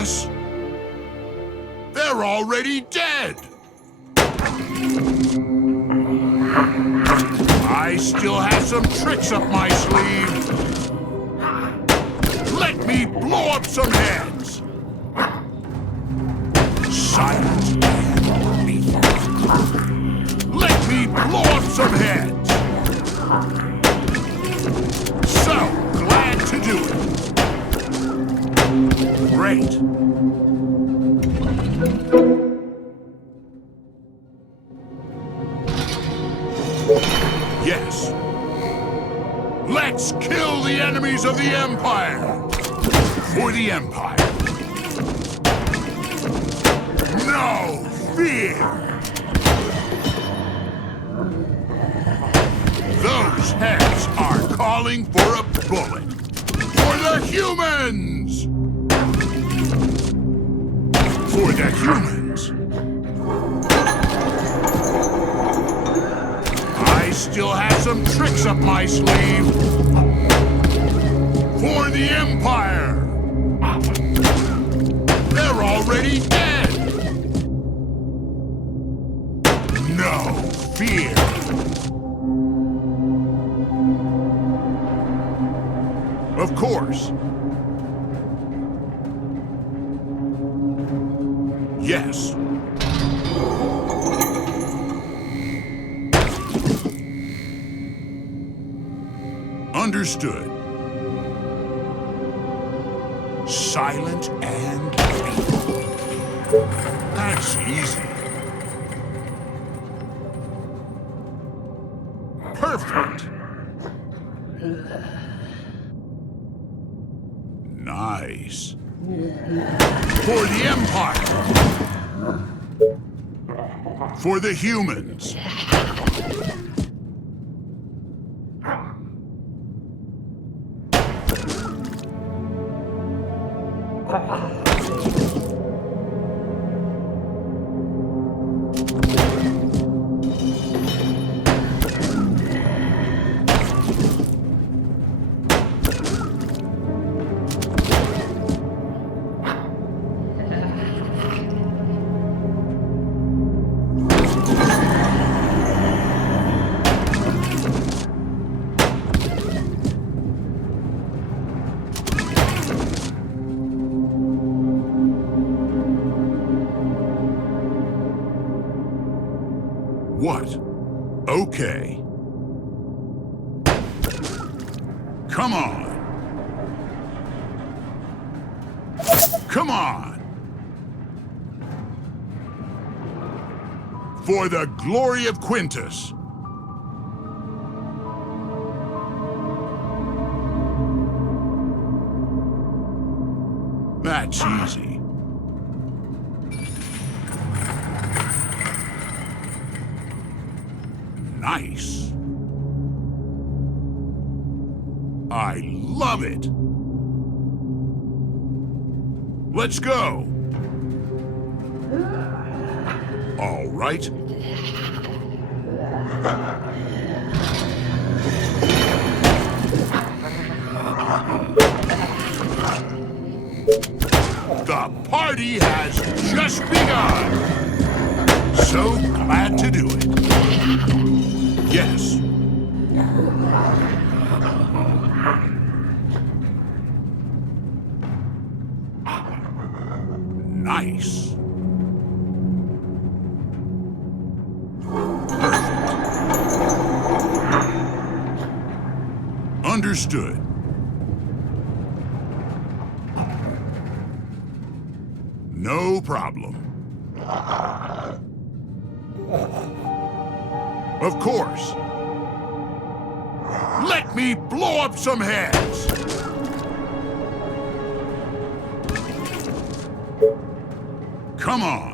Yes? They're already dead! I still have some tricks up my sleeve. Let me blow up some heads! Silent and lethal. Let me blow up some heads! So glad to do it. Great. Yes. Let's kill the enemies of the Empire. For the Empire. No fear. Those heads are calling for a bullet. For the humans! For the humans. I still have some tricks up my sleeve. For the Empire. They're already dead. No fear. Of course. Yes. Understood. Silent and lethal. That's easy. Perfect. Nice. For the Empire. For the humans. What? Okay. Come on. Come on. For the glory of Quintus. That's easy. Nice. I love it. Let's go. All right. The party has just begun. So glad to do it. Yes. Nice. Perfect. Understood. No problem. Of course. Let me blow up some heads. Come on.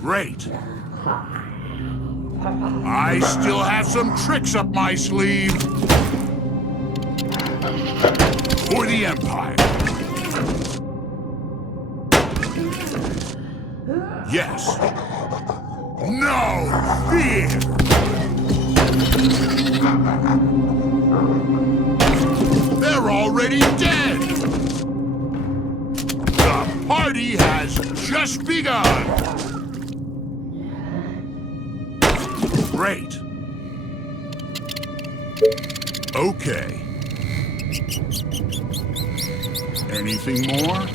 Great. I still have some tricks up my sleeve. For the Empire. Yes. No fear. They're already dead. The party has just begun. Great. Okay. Anything more?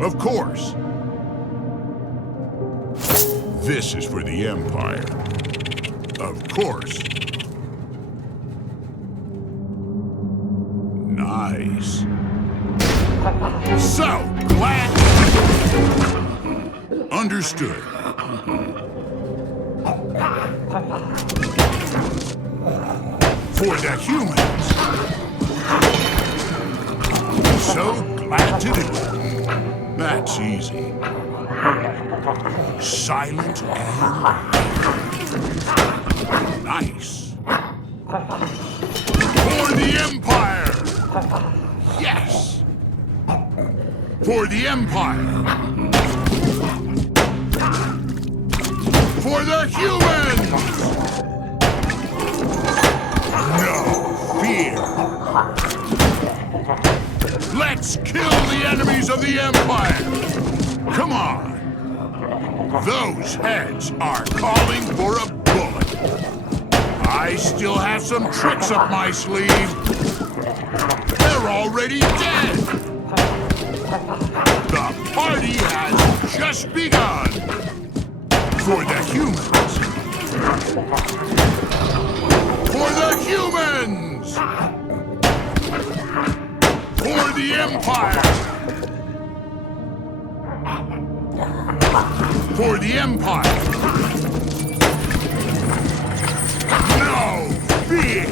Of course. This is for the Empire. Of course. Nice. So, glad. Understood. For the humans. So glad to do it. That's easy. Silent and nice. For the Empire! Yes! For the Empire! For the humans! No fear! Let's kill the enemies of the Empire! Come on! Those heads are calling for a bullet. I still have some tricks up my sleeve. They're already dead. The party has just begun. For the humans. For the humans. For the Empire. For the Empire! No fear!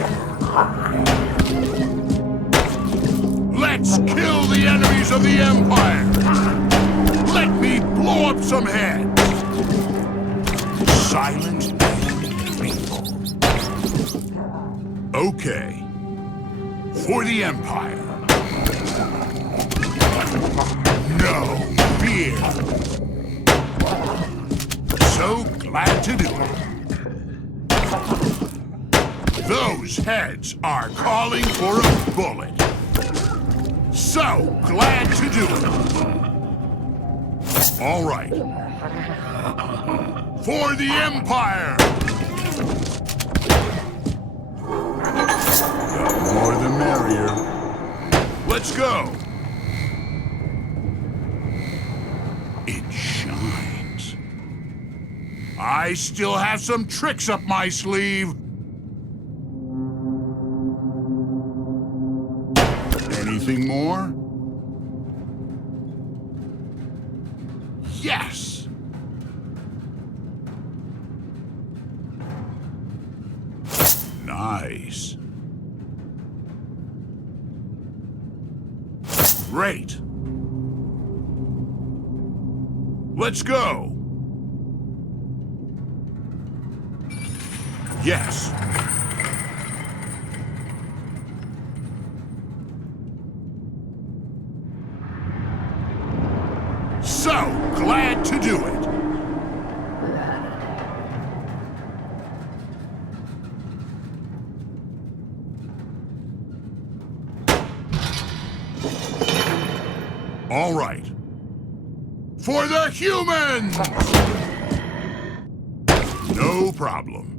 Let's kill the enemies of the Empire! Let me blow up some heads! Silent and peaceful. Okay. For the Empire. No fear! So glad to do it. Those heads are calling for a bullet. So glad to do it. All right. For the Empire! The more the merrier. Let's go. It shines. I still have some tricks up my sleeve. Anything more? Yes! Nice. Great. Let's go. Yes. So glad to do it. All right. For the humans! No problem.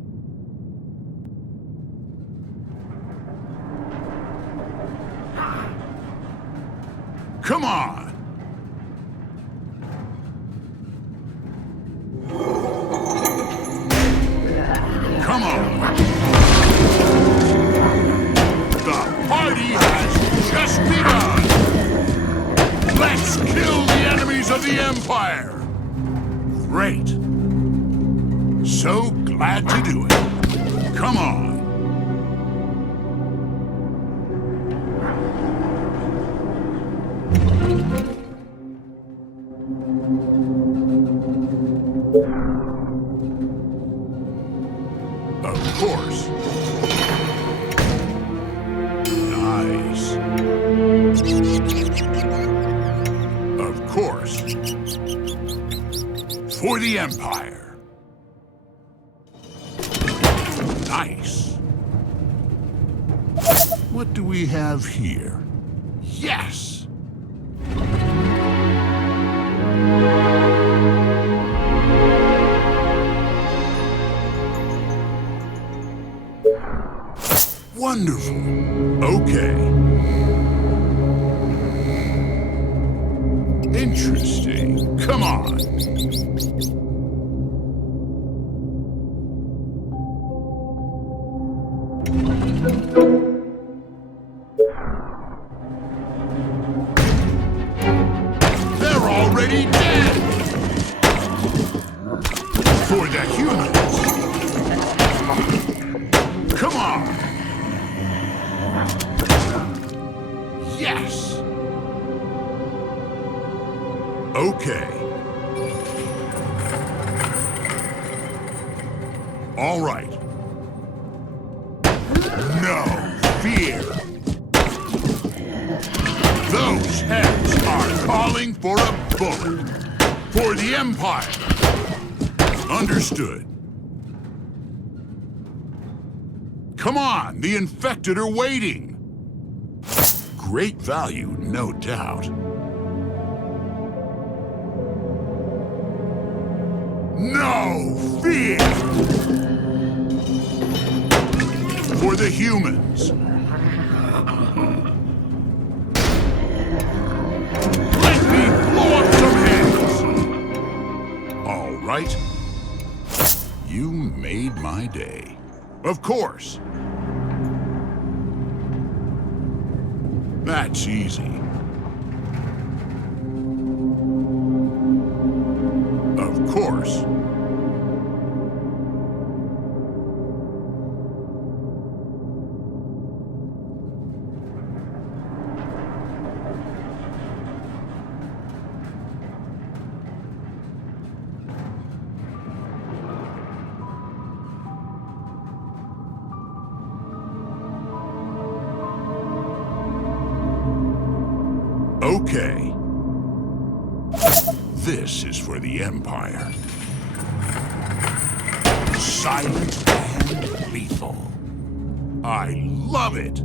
Come on! the Empire! Great. So glad to do it. Come on. Of course. Nice. Of course. For the Empire. Nice. What do we have here? Yes! Wonderful. Okay. Interesting. Come on. They're already dead! For the humans! Come on! Yes! Okay. All right. No fear! Those heads are calling for a bullet. For the Empire. Understood. Come on, the infected are waiting. Great value, no doubt. No fear! For the humans. Let me blow up some heads! All right. You made my day. Of course. That's easy. Of course. Okay. This is for the Empire. Silent and lethal. I love it!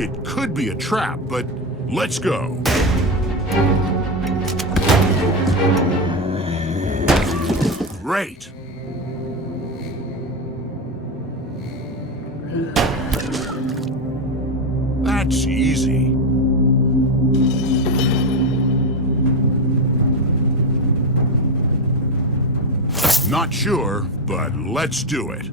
It could be a trap, but let's go. Great. That's easy. Not sure, but let's do it.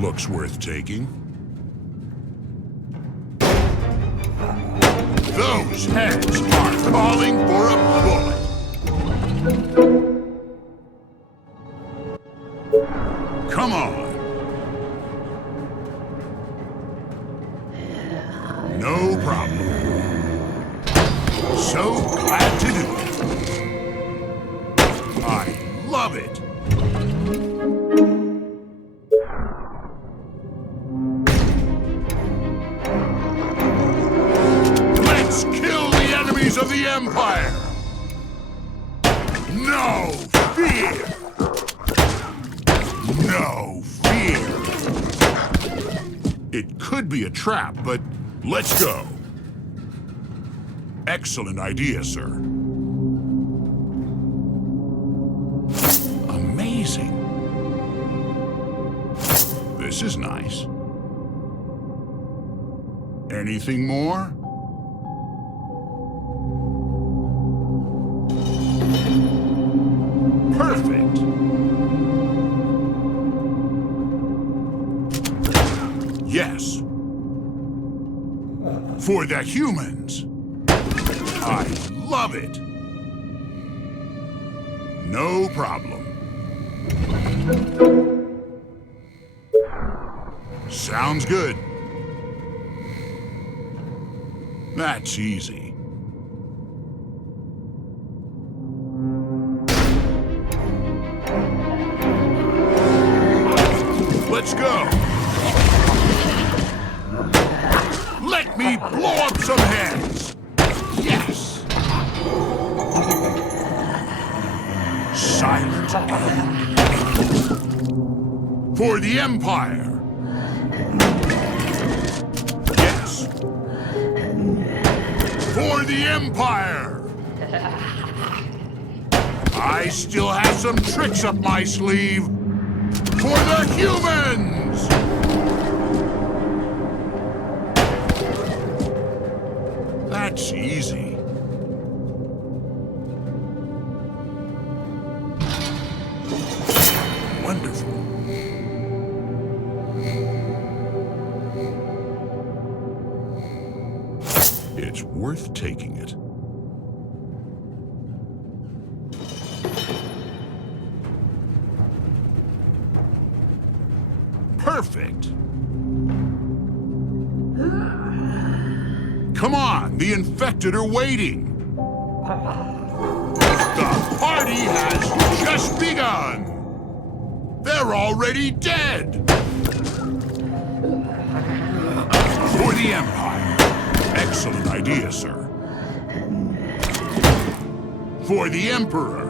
Looks worth taking. Those heads are calling for a bullet. Come on. No problem. So glad to do it. I love it. Let's kill the enemies of the Empire. No fear. No fear. It could be a trap, but let's go. Excellent idea, sir. Amazing. This is nice. Anything more? Perfect. Yes. For the humans. I love it. No problem. Sounds good. That's easy. Let's go. Let me blow up some heads. Yes. Silent and for the Empire. Yes. For the Empire. I still have some tricks up my sleeve. For the humans. That's easy. Wonderful. It's worth taking it. Perfect. Come on, the infected are waiting. The party has just begun. They're already dead. For the Empire. Excellent idea, sir. For the Emperor.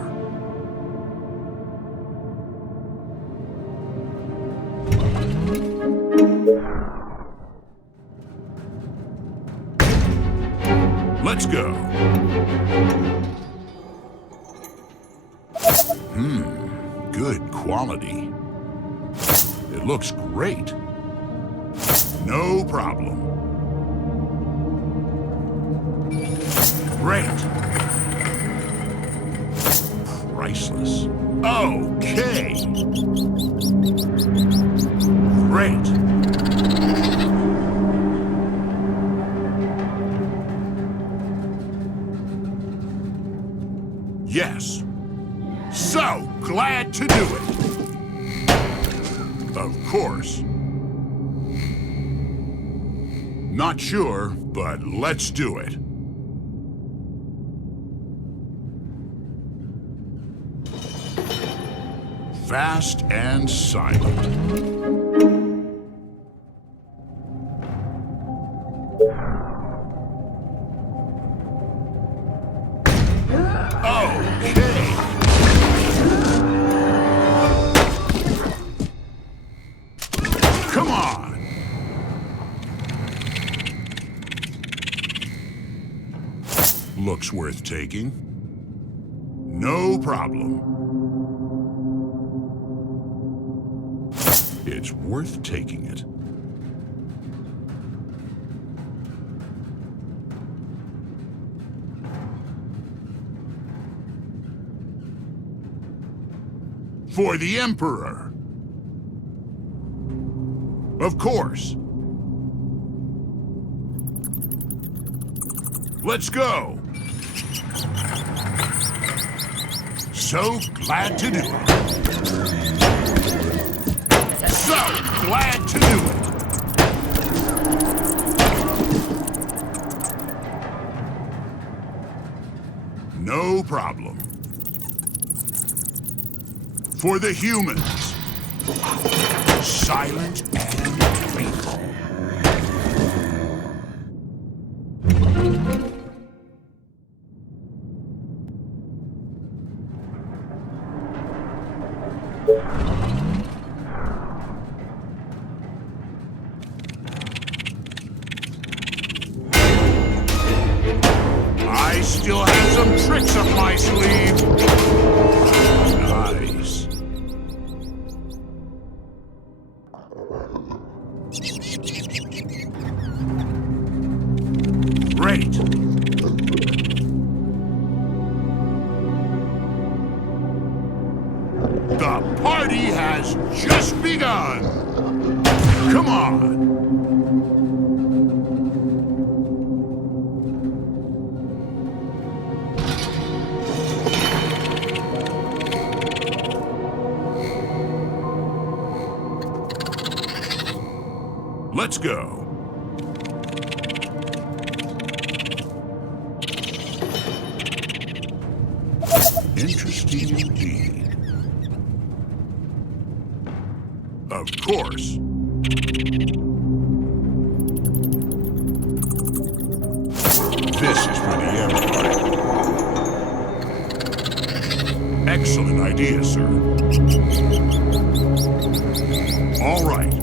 Let's go. Good quality. It looks great. No problem. Great. Priceless. Okay. Great. Yes. So glad to do it. Of course. Not sure, but let's do it. Fast and silent. Looks worth taking. No problem. It's worth taking it. For the Emperor. Of course. Let's go. So glad to do it. So glad to do it. No problem. For the humans. Silent and lethal. I still have some tricks up my sleeve. Nice. Great. The party has just begun. Come on. Let's go. Interesting indeed. Of course. This is for the Empire. Excellent idea, sir. All right.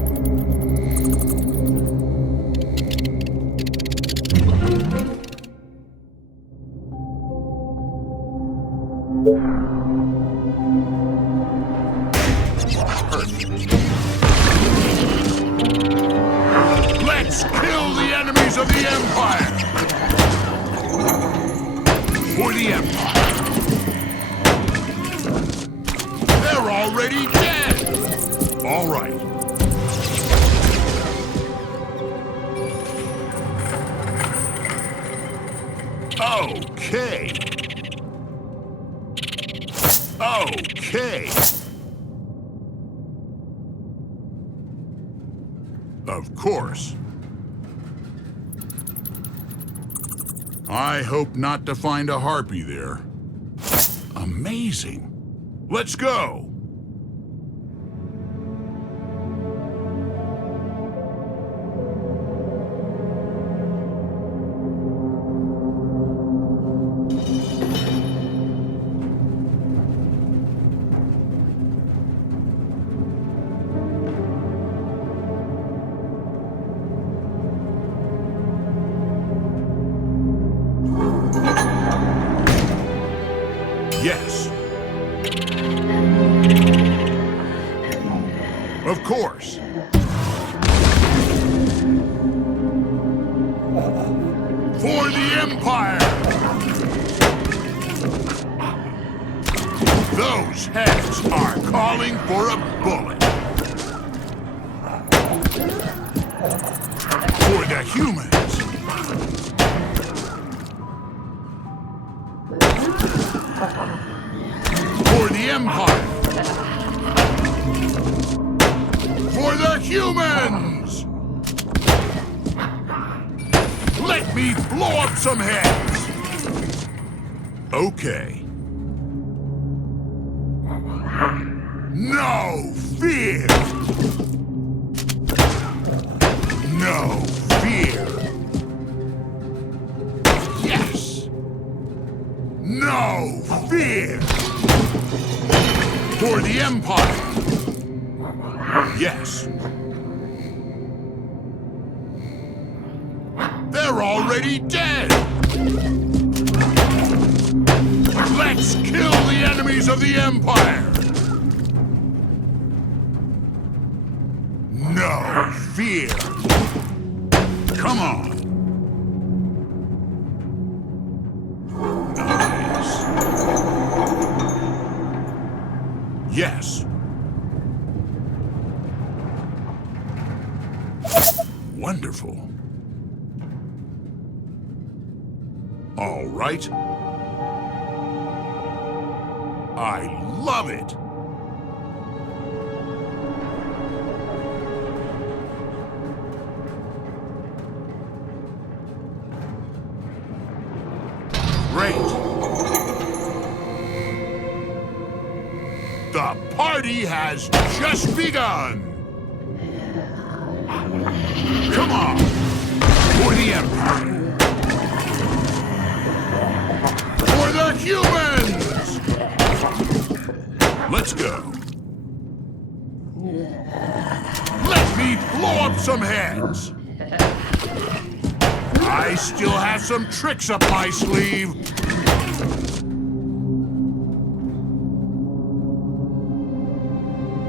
Let's kill the enemies of the Empire! For the Empire! They're already dead! All right. Okay. Okay. Of course. I hope not to find a harpy there. Amazing. Let's go. Yes. Of course. For the Empire! Those heads are calling for a bullet. For the humans. For the Empire! For the humans! Let me blow up some heads! Okay. No fear! No fear! Yes! No fear! For the Empire! Yes. They're already dead! Let's kill the enemies of the Empire! No fear! Come on! Nice. Yes. Wonderful. All right. I love it. Great. The party has just begun. Come on. For the Empire. For the humans. Let's go. Let me blow up some heads. I still have some tricks up my sleeve.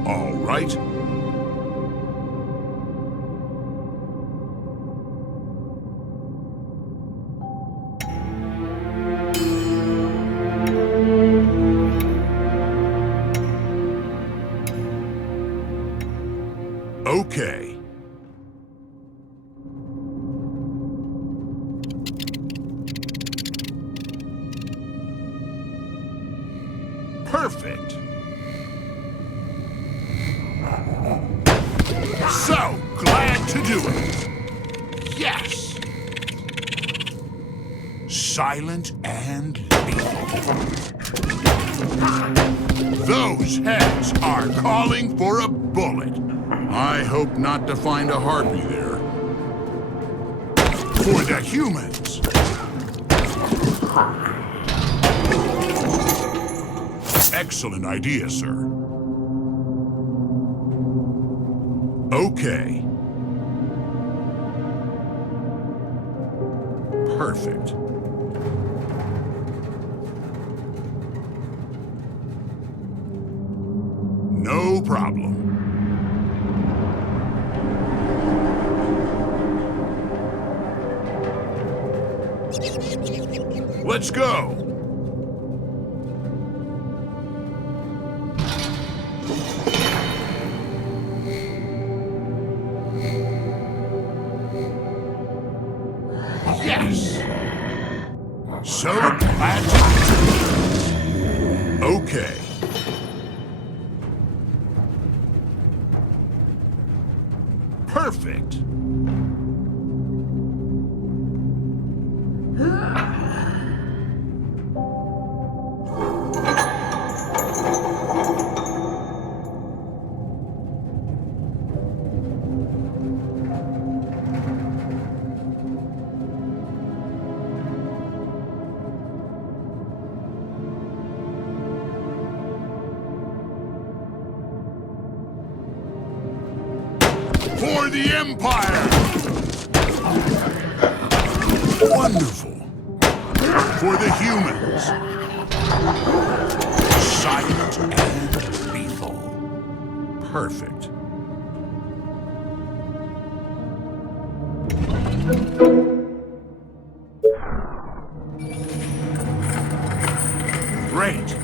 All right. Perfect. So glad to do it. Yes. Silent and lethal. Those heads are calling for a bullet. I hope not to find a harpy there. For the humans. Excellent idea, sir. Okay. Perfect. No problem. Let's go. Yes. So glad to do it. Okay. Perfect. For the Empire! Wonderful. For the humans. Silent and lethal. Perfect. Great.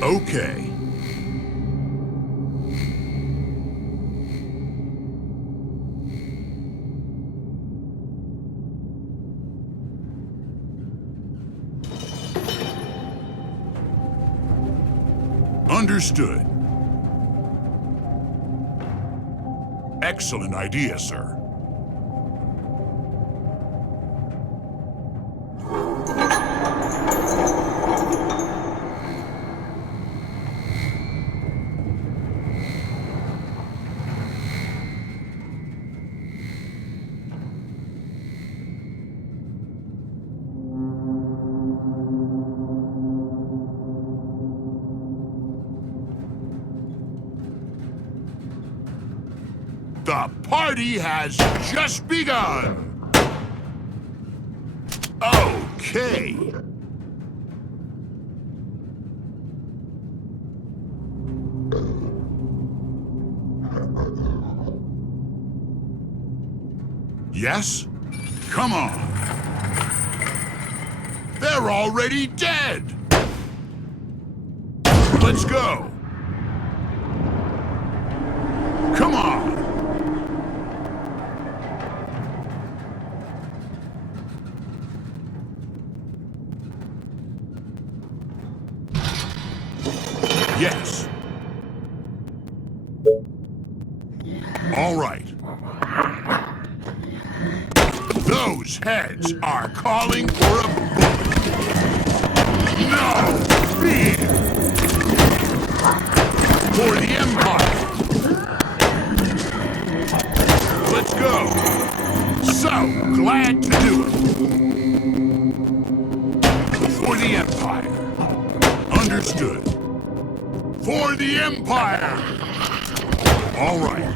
Okay. Understood. Excellent idea, sir. The party has just begun! Okay. Yes? Come on. They're already dead! Let's go. Come on. Yes. All right. Those heads are calling for a bullet. No fear! For the Empire! Let's go! So glad to do it! For the Empire! Understood! For the Empire! All right.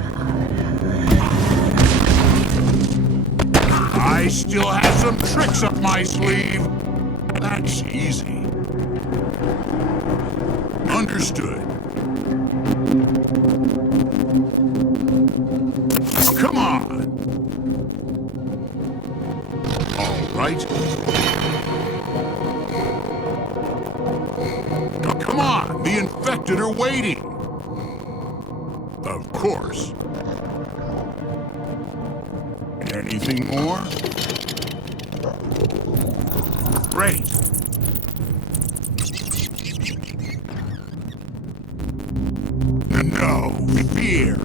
I still have some tricks up my sleeve. That's easy. Understood. Come on. All right. infected are waiting. Of course. Anything more? Great. No fear.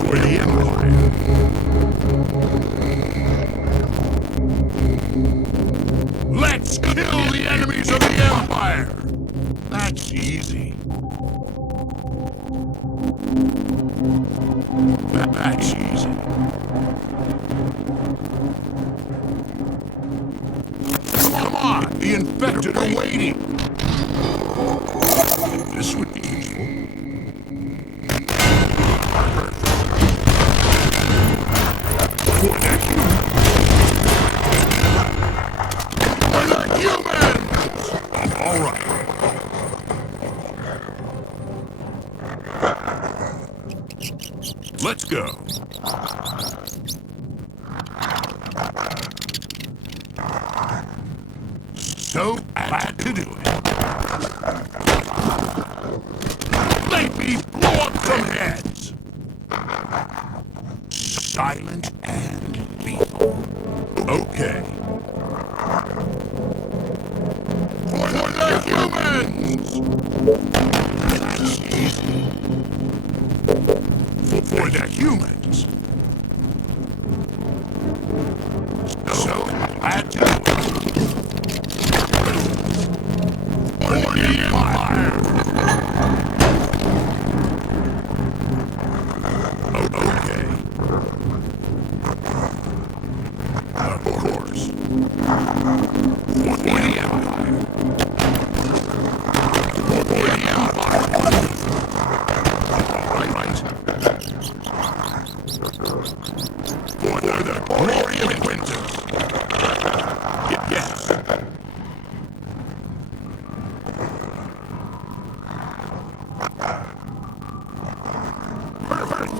For the Empire. Let's kill the enemies of the Empire. That's easy. That's easy. Come on, the infected are waiting. This would be useful. For the humans. For the humans! All right. Let's go. So glad to do it. Let me blow up some heads. Silent and lethal. Okay. For the humans! That's easy. For the humans. So glad to do it. For the Empire. Okay. Of course. For the Empire. For the Empire. Right. For the glory of winter. Yes. Perfect.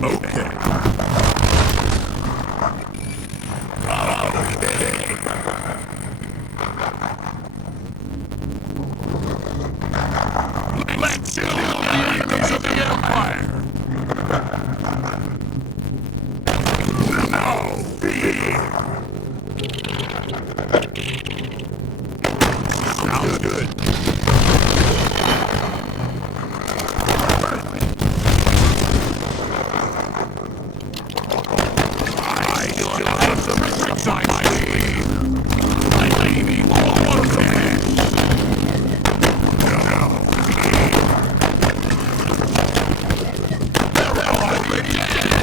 Okay. Let's kill the enemies of the Empire. No fear. Sounds good. I still have some tricks on my sleeve. I may be all of them. No fear. They're already dead.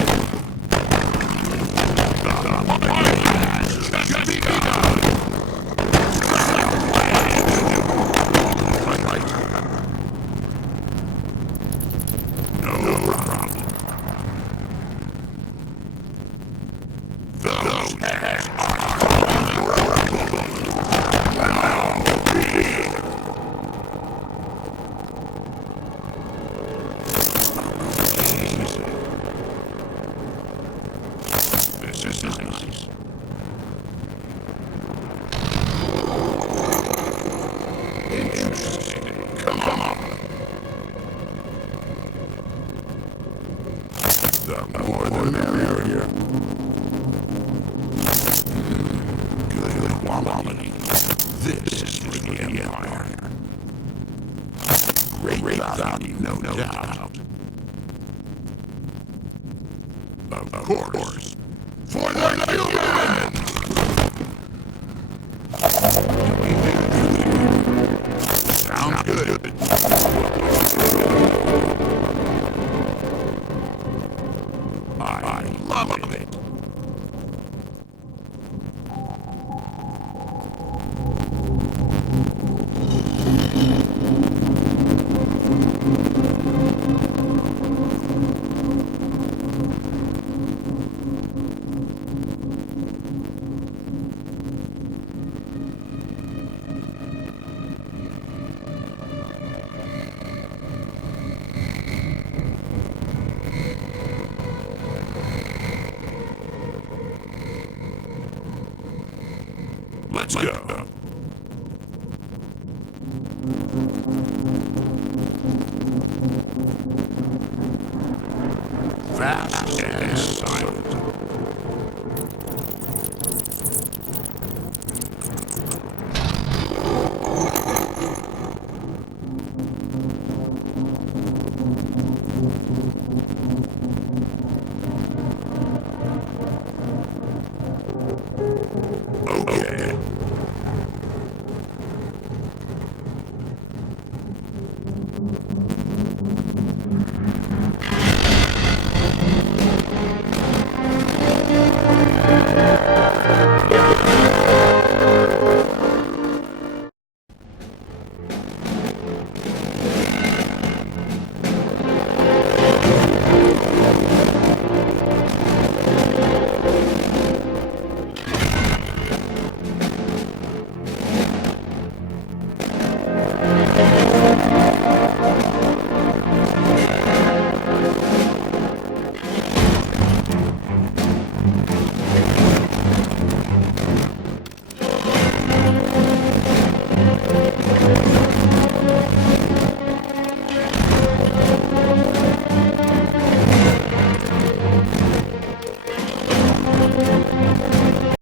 The party has just begun. No problem. Those heads are calling. No fear. This is nice. Interesting. Come on. The more the merrier. Good quality. This is for the Empire. Great value, no doubt. Of course. For the humans! Sounds good. I love it. Let's go. Fast